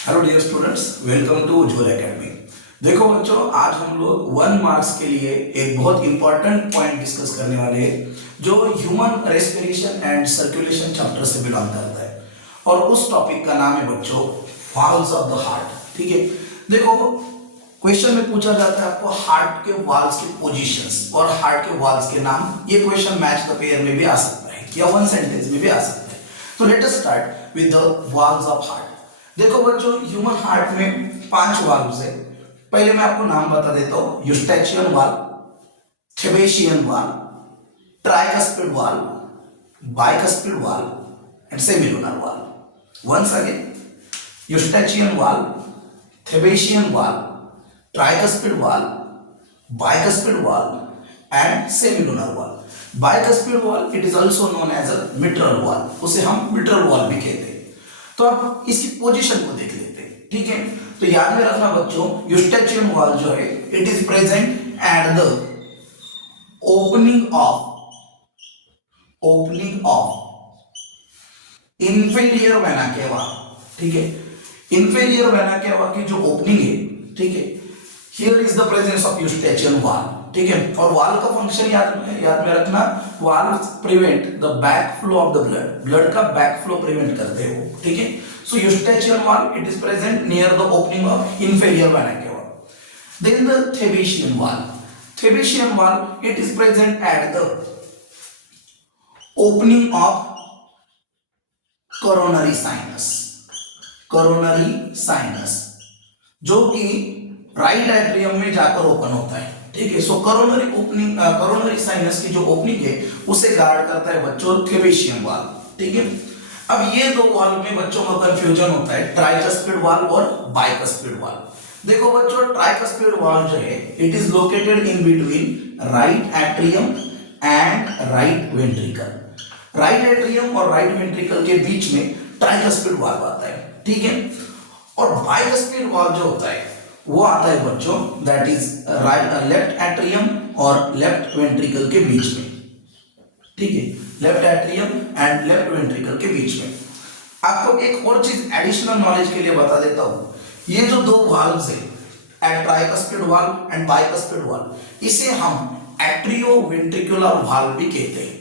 Hello dear students, welcome to Ujjwal academy. देखो बच्चों, आज हम लोग 1 मार्क्स के लिए एक बहुत इंपॉर्टेंट पॉइंट डिस्कस करने वाले हैं जो human respiration and circulation chapter से बिलोंग करता है। और उस टॉपिक का नाम है बच्चों वाल्व्स ऑफ द हार्ट। ठीक है, देखो क्वेश्चन में पूछा जाता है आपको हार्ट के वाल्व्स के पोजीशंस और हार्ट के वाल्व्स के नाम। ये क्वेश्चन मैच द पेयर में भी आ सकता है या वन सेंटेंस में भी आ सकता है। तो let us start with the valves of heart. देखो बच्चों, ह्यूमन हार्ट में 5 वाल्व्स है। पहले मैं आपको नाम बता देता हूं। Eustachian valve, थेबेशियन valve, tricuspid valve, bicuspid valve and semilunar valve. Once again, Eustachian valve, थेबेशियन valve, tricuspid valve, bicuspid valve and semilunar valve. Bicuspid valve it is also known as a mitral valve, उसे हम mitral valve भी कहते हैं। तो अब इसकी position को देख लेते हैं। ठीक है, तो याद में रखना बच्चों, यूस्टेचियन वाल्व जो है it is present at the opening of inferior vena केवा। ठीक है, इंफीरियर वेना केवा की जो ओपनिंग है, ठीक है, here is the presence of eustachian valve. ठीक है, और वाल्व का फंक्शन याद में रखना, valve prevent the back flow of the blood का बैक फ्लो प्रिवेंट करते हो। ठीक है, so eustachian valve it is present near the opening of inferior vena cava. Then the thebesian valve it is present at the opening of coronary sinus जो कि right atrium में जाकर open होता है। ठीक है, सो कोरोनरी साइनस की जो ओपनिंग है उसे गार्ड करता है बच्चों थेबेशियन वाल्व। ठीक है, अब ये दो वाल्व में बच्चों का कंफ्यूजन होता है, ट्राइकस्पिड वाल्व और बाइकस्पिड वाल्व। देखो बच्चों, ट्राइकस्पिड वाल्व जो है it is located in between right atrium and right ventricle. Right atrium और राइट वेंट्रिकल के बीच में ट्राइकस्पिड वाल्व आता है। ठीक है, और बाइकस्पिड वाल्व जो होता है वो आता है बच्चों दैट इज लेफ्ट एट्रियम और लेफ्ट वेंट्रिकल के बीच में। ठीक है, left atrium and left ventricle के बीच में। आपको एक और चीज एडिशनल नॉलेज के लिए बता देता हूं, ये जो दो वाल्व्स है tricuspid valve and bicuspid valve, इसे हम एट्रियोवेंट्रिकुलर वाल्व भी कहते हैं।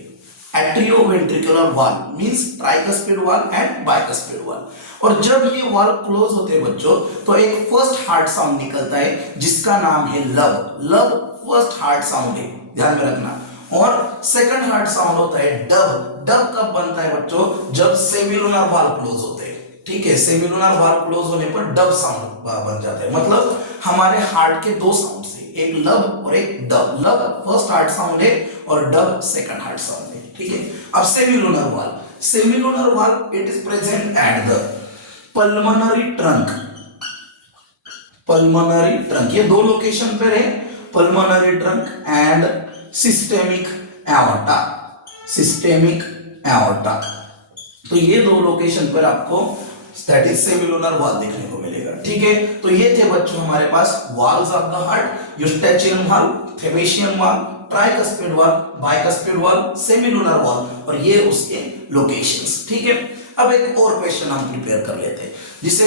Atrioventricular valve means tricuspid valve and bicuspid valve. और जब ये वाल्व क्लोज होते हैं बच्चों तो एक फर्स्ट हार्ट साउंड निकलता है जिसका नाम है लब फर्स्ट हार्ट साउंड है, ध्यान में रखना। और सेकंड हार्ट साउंड होता है डब कब बनता है बच्चों, जब सेमिलुनर वाल्व क्लोज होते हैं। ठीक है, सेमिलुनर वाल्व क्लोज होने पर डब साउंड बन जाता है। मतलब हमारे हार्ट के दो साउंड है, एक लब और एक डब। लब फर्स्ट हार्ट साउंड है और डब सेकंड हार्ट साउंड है। ठीक है, अब semilunar valve it is present at the pulmonary trunk. ये दो लोकेशन पर है, pulmonary trunk and systemic aorta. तो ये दो लोकेशन पर आपको दैट इज सेमिलुनर वाल्व देखने को मिलेगा। ठीक है, तो ये थे बच्चों हमारे पास valves of the heart, eustachian valve, थेबेशियन valve, tricuspid valve, bicuspid valve, semilunar valve और ये उसके लोकेशंस। ठीक है, अब एक और क्वेश्चन हम प्रिपेयर कर लेते हैं जिसे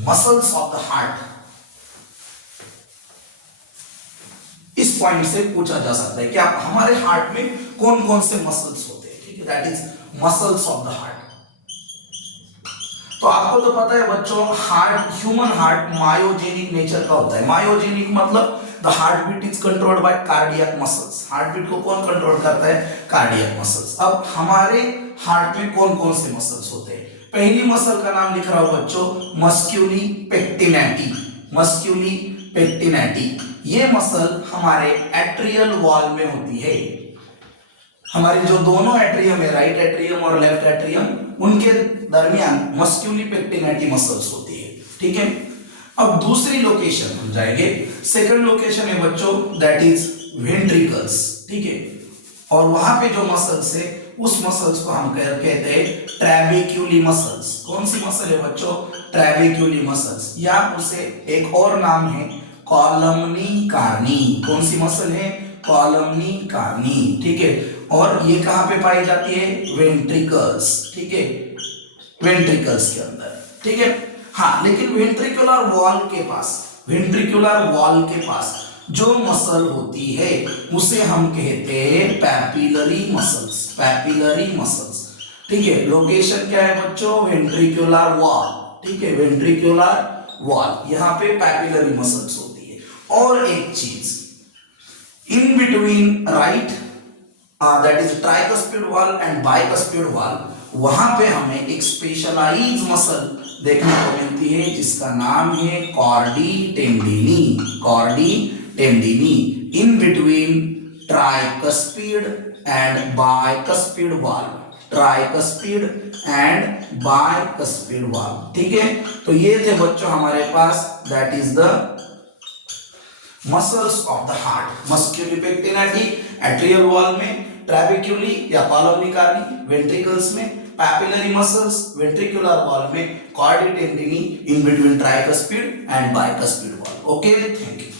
मसल्स ऑफ द हार्ट, इस पॉइंट से पूछा जा सकता है कि आप हमारे हार्ट में कौन कौन से मसल्स होते हैं। ठीक है, that is muscles of the heart. तो आपको तो पता है बच्चों, ह्यूमन हार्ट मायोजेनिक नेचर का होता है। मायोजेनिक मतलब the heart beat is controlled by cardiac muscles. Heart beat को कौन कंट्रोल करता है, कार्डियक मसल्स। अब हमारे हार्ट में कौन कौन से मसल्स होते हैं, पहली मसल का नाम लिख रहा हूं बच्चों मस्क्यूली पेक्टिनेटी। ये मसल हमारे एट्रियल वॉल में होती है। हमारे जो दोनों एट्रियम है, राइट एट्रियम और लेफ्ट एट्रियम, उनके दरमियान मस्क्यूली पेक्टिनेटी मसल्स होती है। ठीक है, अब दूसरी लोकेशन हम जाएंगे, सेकंड लोकेशन है बच्चों दैट इज वेंट्रिकल्स। ठीक है, और वहां पे जो मसल्स है उस मसल्स को हम कहते हैं ट्रैबेक्यूली मसल्स। कौन सी मसल है बच्चों, ट्रैबेक्यूली मसल्स, या उसे एक और नाम है कॉलमनी कार्नी। कौन सी मसल है, कॉलमनी कार्नी। ठीक है, और ये कहां पे पाई जाती है, वेंट्रिकल्स। ठीक है, वेंट्रिकल्स के अंदर। ठीक है, हाँ, लेकिन वेंट्रिकुलर वॉल के पास, वेंट्रिकुलर वॉल के पास जो मसल होती है उसे हम कहते हैं पैपिलरी मसल्स, पैपिलरी मसल्स। ठीक है, लोकेशन क्या है बच्चों, वेंट्रिकुलर वॉल। ठीक है, वेंट्रिकुलर वॉल, यहाँ पे पैपिलरी मसल्स होती है। और एक चीज, in between right that is tricuspid wall and bicuspid wall, वहां पे हमें एक स्पेशलाइज मसल देखने को मिलती है जिसका नाम है chordae tendineae, chordae tendineae, in between tricuspid and bicuspid wall, tricuspid and bicuspid wall. ठीक है, तो ये थे बच्चों हमारे पास that is the muscles of the heart. Musculi pectinati atrial wall में, ट्रैबेक्युली या कॉलम निकाली वेंट्रिकल्स में, पैपिलरी मसल्स वेंट्रिकुलर वॉल में, chordae tendineae in between tricuspid and bicuspid wall. Okay, thank you.